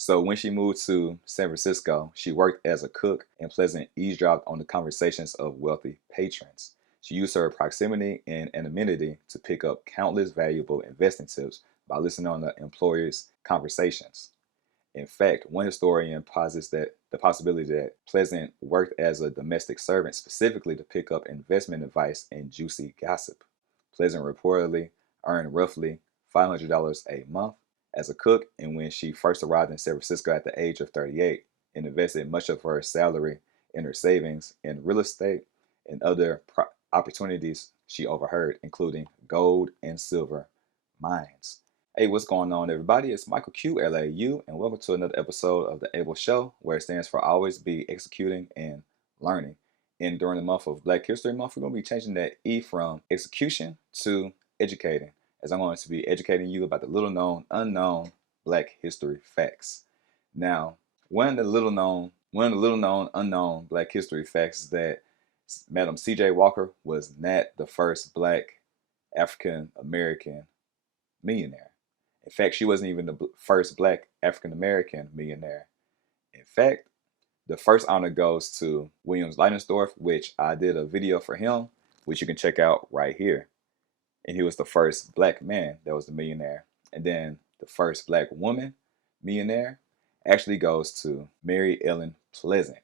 So when she moved to San Francisco, she worked as a cook, and Pleasant eavesdropped on the conversations of wealthy patrons. She used her proximity and anonymity to pick up countless valuable investing tips by listening on the employers' conversations. In fact, one historian posits that the possibility that Pleasant worked as a domestic servant specifically to pick up investment advice and juicy gossip. Pleasant reportedly earned roughly $500 a month as a cook, and when she first arrived in San Francisco at the age of 38, and invested much of her salary in her savings in real estate and other opportunities she overheard, including gold and silver mines. Hey, what's going on, everybody? It's Michael Q, LAU, and welcome to another episode of the ABEL Show, where it stands for Always Be Executing and Learning. And during the month of Black History Month, we're going to be changing that E from execution to educating, as I'm going to be educating you about the little known, unknown Black history facts. Now, one of the little known, unknown Black history facts is that Madam C.J. Walker was not the first Black African American millionaire. In fact, she wasn't even the first Black African American millionaire. In fact, the first honor goes to William Leidensdorf, which I did a video for him, which you can check out right here. And he was the first Black man that was the millionaire. And then the first Black woman millionaire actually goes to Mary Helen Pleasant.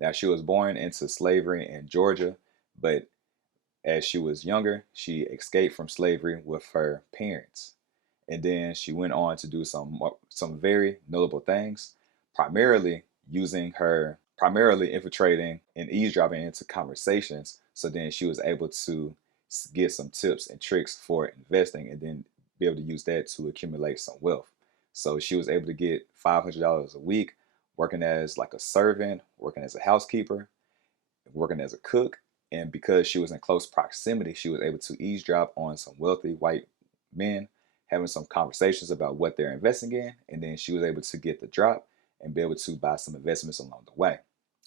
Now, she was born into slavery in Georgia, but as she was younger, she escaped from slavery with her parents. And then she went on to do some very notable things, primarily infiltrating and eavesdropping into conversations. So then she was able to get some tips and tricks for investing, and then be able to use that to accumulate some wealth. So she was able to get $500 a week, working as like a servant, working as a housekeeper, working as a cook. And because she was in close proximity, she was able to eavesdrop on some wealthy white men, having some conversations about what they're investing in. And then she was able to get the drop and be able to buy some investments along the way.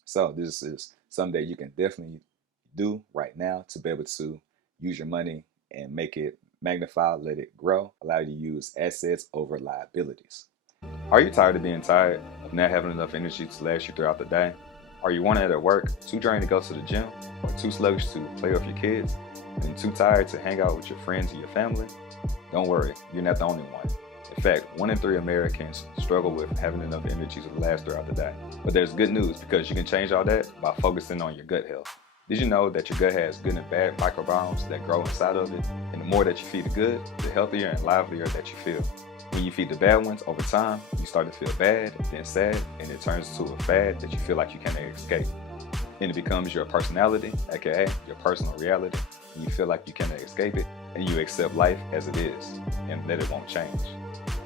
So this is something that you can definitely do right now to be able to use your money and make it magnify, let it grow, allow you to use assets over liabilities. Are you tired of being tired, of not having enough energy to last you throughout the day? Are you wanting at work, too drained to go to the gym, or too sluggish to play with your kids, and too tired to hang out with your friends and your family? Don't worry, you're not the only one. In fact, 1 in 3 Americans struggle with having enough energy to last throughout the day. But there's good news, because you can change all that by focusing on your gut health. Did you know that your gut has good and bad microbiomes that grow inside of it? And the more that you feed the good, the healthier and livelier that you feel. When you feed the bad ones, over time, you start to feel bad, then sad, and it turns into a fad that you feel like you can't escape. And it becomes your personality, aka your personal reality, and you feel like you cannot escape it, and you accept life as it is, and that it won't change.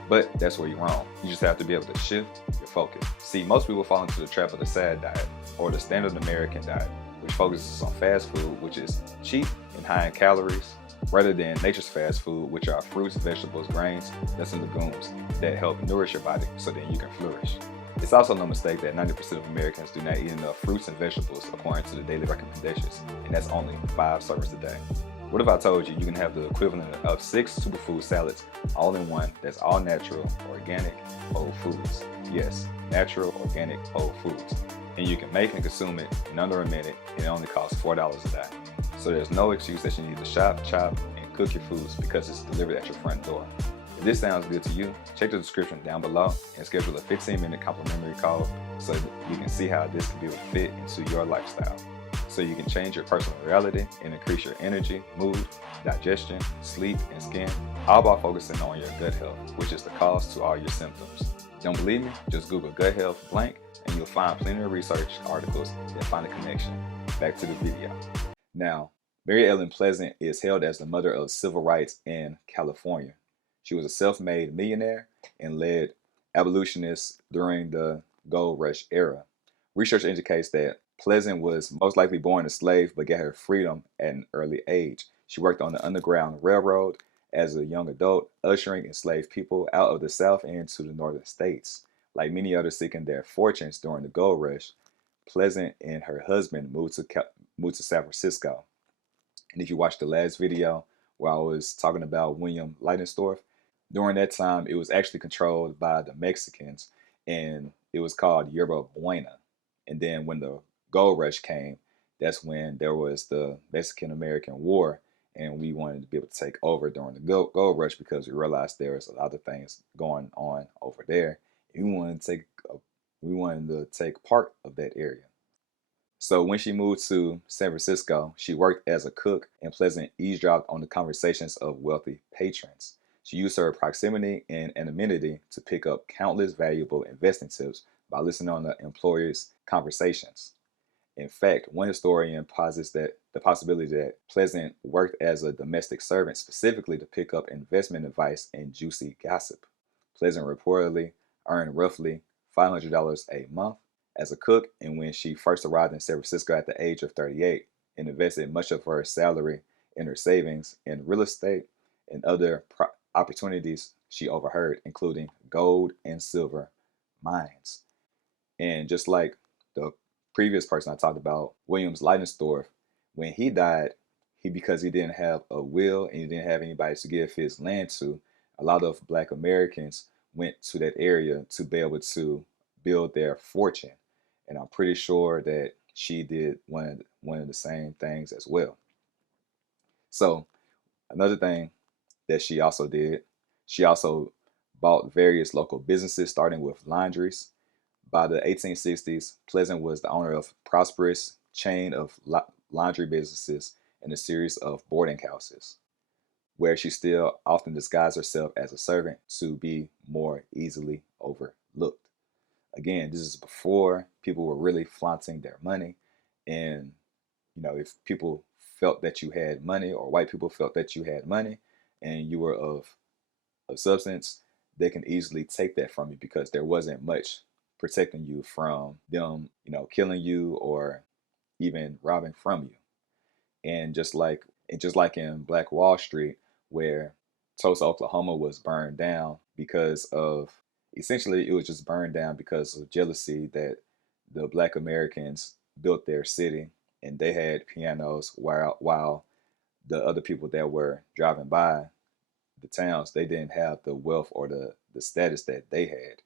But that's where you're wrong. You just have to be able to shift your focus. See, most people fall into the trap of the SAD diet, or the standard American diet, which focuses on fast food, which is cheap and high in calories, rather than nature's fast food, which are fruits, vegetables, grains, nuts, and legumes that help nourish your body so that you can flourish. It's also no mistake that 90% of Americans do not eat enough fruits and vegetables according to the daily recommendations, and that's only 5 servings a day. What if I told you you can have the equivalent of 6 superfood salads all in one that's all natural, organic, whole foods? Yes, natural, organic, whole foods. And you can make and consume it in under a minute, and it only costs $4 a day. So there's no excuse that you need to shop, chop, and cook your foods because it's delivered at your front door. If this sounds good to you, check the description down below and schedule a 15-minute complimentary call so that you can see how this can be able to fit into your lifestyle. So you can change your personal reality and increase your energy, mood, digestion, sleep, and skin, all by focusing on your gut health, which is the cause to all your symptoms. Don't believe me? Just Google gut health blank and you'll find plenty of research articles that find a connection. Back to the video. Now, Mary Helen Pleasant is hailed as the mother of civil rights in California. She was a self-made millionaire and led abolitionists during the gold rush era. Research indicates that Pleasant was most likely born a slave but got her freedom at an early age. She worked on the Underground Railroad as a young adult, ushering enslaved people out of the South and into the northern states. Like many others seeking their fortunes during the gold rush, Pleasant and her husband moved to San Francisco. And if you watched the last video where I was talking about William Leidensdorf, during that time it was actually controlled by the Mexicans, and it was called Yerba Buena. And then when the gold rush came, that's when there was the Mexican American War, and we wanted to be able to take over during the gold rush because we realized there was a lot of things going on over there. And we wanted to take part of that area. So when she moved to San Francisco, she worked as a cook, and Pleasant eavesdropped on the conversations of wealthy patrons. She used her proximity and anonymity to pick up countless valuable investing tips by listening on the employers' conversations. In fact, one historian posits that the possibility that Pleasant worked as a domestic servant specifically to pick up investment advice and juicy gossip. Pleasant reportedly earned roughly $500 a month as a cook, and when she first arrived in San Francisco at the age of 38, and invested much of her salary in her savings in real estate and other opportunities she overheard, including gold and silver mines. And just like the previous person I talked about, Williams Leidensdorf, when he died, because he didn't have a will and he didn't have anybody to give his land to, a lot of Black Americans went to that area to be able to build their fortune. And I'm pretty sure that she did one of the same things as well. So another thing that she also did, she also bought various local businesses, starting with laundries. By the 1860s, Pleasant was the owner of a prosperous chain of laundry businesses and a series of boarding houses, where she still often disguised herself as a servant to be more easily overlooked. Again, this is before people were really flaunting their money. And, if people felt that you had money, or white people felt that you had money and you were of substance, they can easily take that from you because there wasn't much protecting you from them, killing you or even robbing from you. And just like in Black Wall Street, where Tulsa, Oklahoma was burned down because of essentially it was just burned down because of jealousy that the Black Americans built their city and they had pianos while the other people that were driving by the towns, they didn't have the wealth or the status that they had.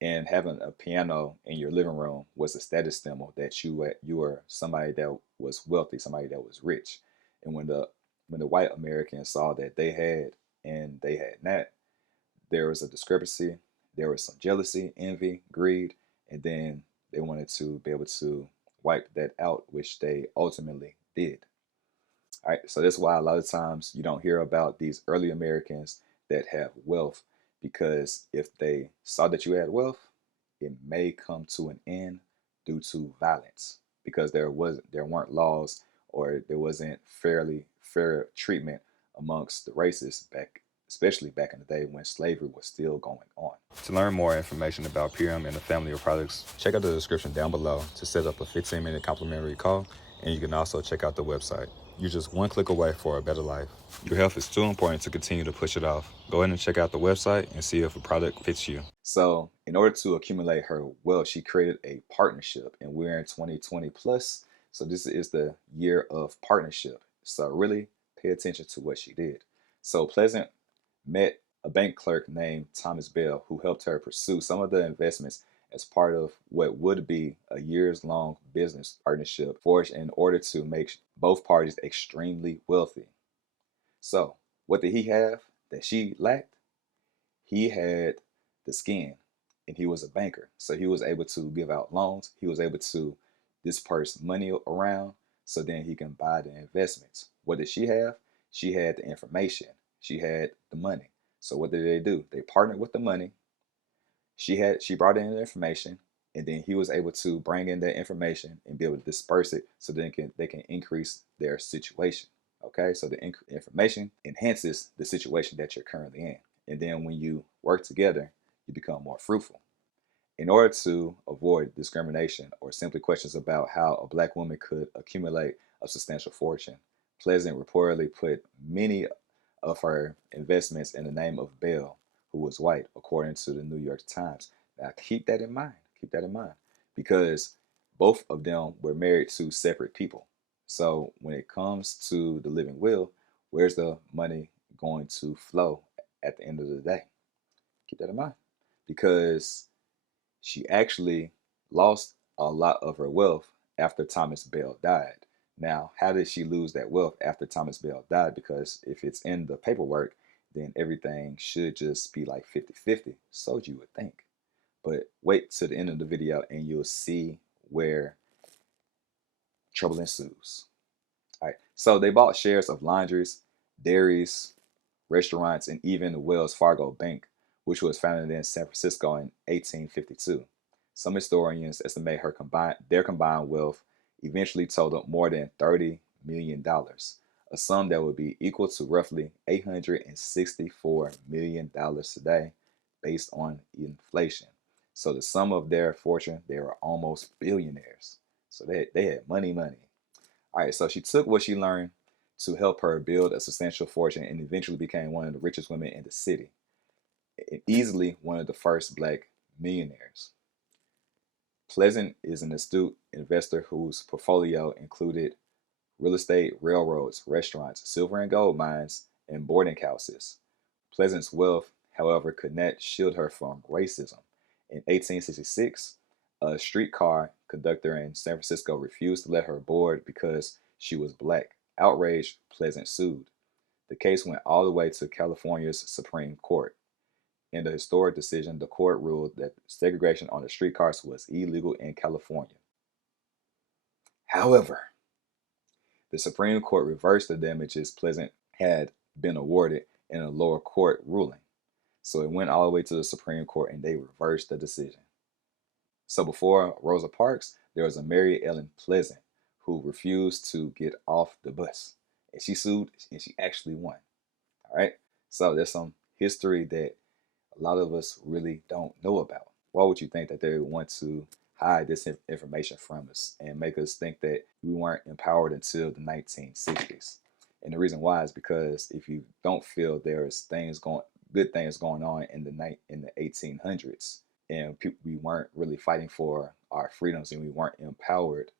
And having a piano in your living room was a status symbol that you were somebody that was wealthy, somebody that was rich. And when the white Americans saw that they had and they had not, there was a discrepancy, there was some jealousy, envy, greed, and then they wanted to be able to wipe that out, which they ultimately did. All right, so that's why a lot of times you don't hear about these early Americans that have wealth, because if they saw that you had wealth, it may come to an end due to violence, because there weren't laws, or there wasn't fair treatment amongst the races back, especially back in the day when slavery was still going on. To learn more information about PRM and the family of products, check out the description down below to set up a 15-minute complimentary call, and you can also check out the website. You're just one click away for a better life. Your health is too important to continue to push it off. Go ahead and check out the website and see if a product fits you. So in order to accumulate her wealth, she created a partnership, and we're in 2020 plus. So this is the year of partnership. So really pay attention to what she did. So Pleasant met a bank clerk named Thomas Bell, who helped her pursue some of the investments as part of what would be a years-long business partnership forged in order to make both parties extremely wealthy. So, what did he have that she lacked? He had the skin, and he was a banker. So he was able to give out loans. He was able to disperse money around so then he can buy the investments. What did she have? She had the information. She had the money. So what did they do? They partnered with the money. She brought in the information, and then he was able to bring in that information and be able to disperse it so they can increase their situation. Okay, so the information enhances the situation that you're currently in, and then when you work together, you become more fruitful. In order to avoid discrimination or simply questions about how a Black woman could accumulate a substantial fortune, Pleasant reportedly put many of her investments in the name of Bell, who was white, according to the New York Times. Now, keep that in mind. Keep that in mind. Because both of them were married to separate people. So when it comes to the living will, where's the money going to flow at the end of the day? Keep that in mind. Because She actually lost a lot of her wealth after Thomas Bell died. Now, how did she lose that wealth after Thomas Bell died? Because if it's in the paperwork, then everything should just be like 50-50. So you would think. But wait to the end of the video and you'll see where trouble ensues. All right. So they bought shares of laundries, dairies, restaurants, and even the Wells Fargo Bank, which was founded in San Francisco in 1852. Some historians estimate their combined wealth eventually totaled more than $30 million, a sum that would be equal to roughly $864 million today based on inflation. So the sum of their fortune, they were almost billionaires. So they had money, money. All right, so she took what she learned to help her build a substantial fortune and eventually became one of the richest women in the city, and easily one of the first black millionaires. Pleasant is an astute investor whose portfolio included real estate, railroads, restaurants, silver and gold mines, and boarding houses. Pleasant's wealth, however, could not shield her from racism. In 1866, a streetcar conductor in San Francisco refused to let her board because she was black. Outraged, Pleasant sued. The case went all the way to California's Supreme Court. In the historic decision, the court ruled that segregation on the streetcars was illegal in California. However, the Supreme Court reversed the damages Pleasant had been awarded in a lower court ruling. So it went all the way to the Supreme Court and they reversed the decision. So before Rosa Parks, there was a Mary Helen Pleasant who refused to get off the bus. And she sued and she actually won. All right. So there's some history that a lot of us really don't know about. Why would you think that they would want to hide this information from us and make us think that we weren't empowered until the 1960s? And the reason why is because if you don't feel there's good things going on in the 1800s, and we weren't really fighting for our freedoms and we weren't empowered,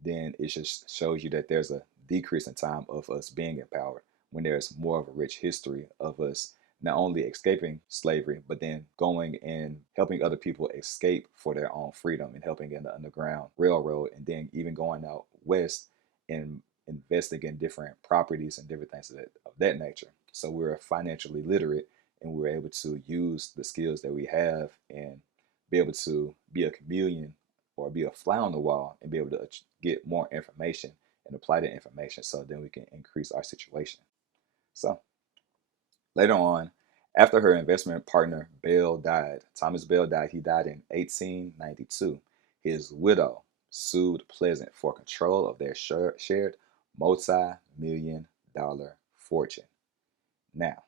then it just shows you that there's a decrease in time of us being empowered when there's more of a rich history of us not only escaping slavery, but then going and helping other people escape for their own freedom and helping in the Underground Railroad, and then even going out west and investing in different properties and different things of that nature. So we were financially literate and we were able to use the skills that we have and be able to be a chameleon or be a fly on the wall and be able to get more information and apply that information so then we can increase our situation. So later on, after her investment partner Bell died, Thomas Bell died, he died in 1892. His widow sued Pleasant for control of their shared multi-million-dollar fortune. Now,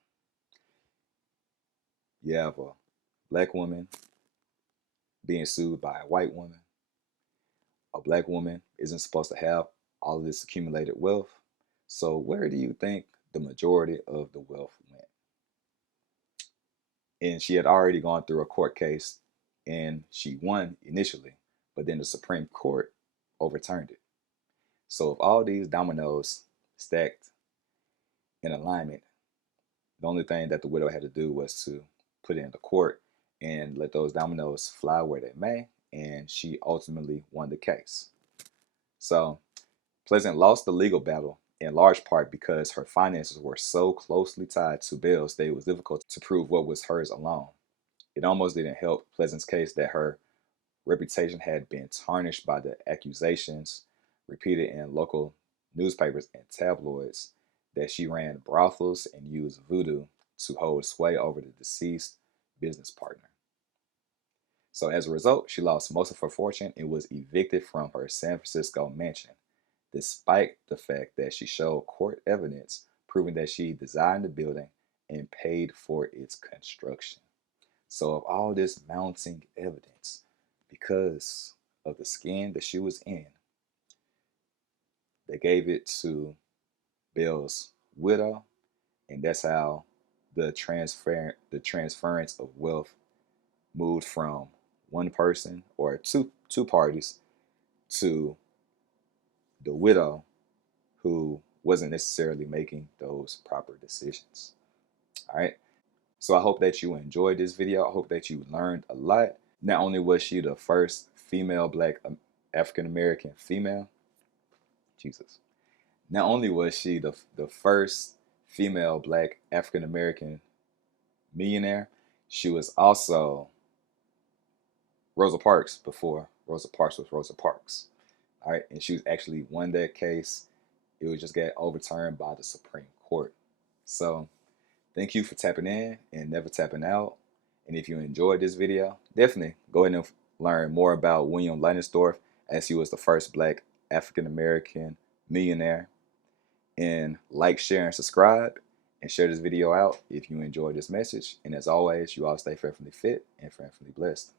you have a black woman being sued by a white woman. A black woman isn't supposed to have all of this accumulated wealth. So where do you think the majority of the wealth went? And she had already gone through a court case and she won initially, but then the Supreme Court overturned it. So if all these dominoes stacked in alignment, the only thing that the widow had to do was to put it in the court and let those dominoes fly where they may, and she ultimately won the case. So Pleasant lost the legal battle in large part because her finances were so closely tied to Bell's that it was difficult to prove what was hers alone. It almost didn't help Pleasant's case that her reputation had been tarnished by the accusations repeated in local newspapers and tabloids that she ran brothels and used voodoo to hold sway over the deceased business partner. So as a result, she lost most of her fortune and was evicted from her San Francisco mansion, despite the fact that she showed court evidence proving that she designed the building and paid for its construction. So of all this mounting evidence, because of the skin that she was in, they gave it to Bell's widow, and that's how the transference of wealth moved from one person or two parties to the widow who wasn't necessarily making those proper decisions. All right. So I hope that you enjoyed this video. I hope that you learned a lot. Not only was she the first female black African American female, Jesus. Not only was she the first female black African American millionaire, she was also Rosa Parks before Rosa Parks was Rosa Parks. All right, and she was actually won that case. It was just got overturned by the Supreme Court. So thank you for tapping in and never tapping out. And if you enjoyed this video, definitely go ahead and learn more about William Leinersdorf, as he was the first black African American millionaire. And like, share, and subscribe, and share this video out if you enjoyed this message. And as always, you all stay fearfully fit and fearfully blessed.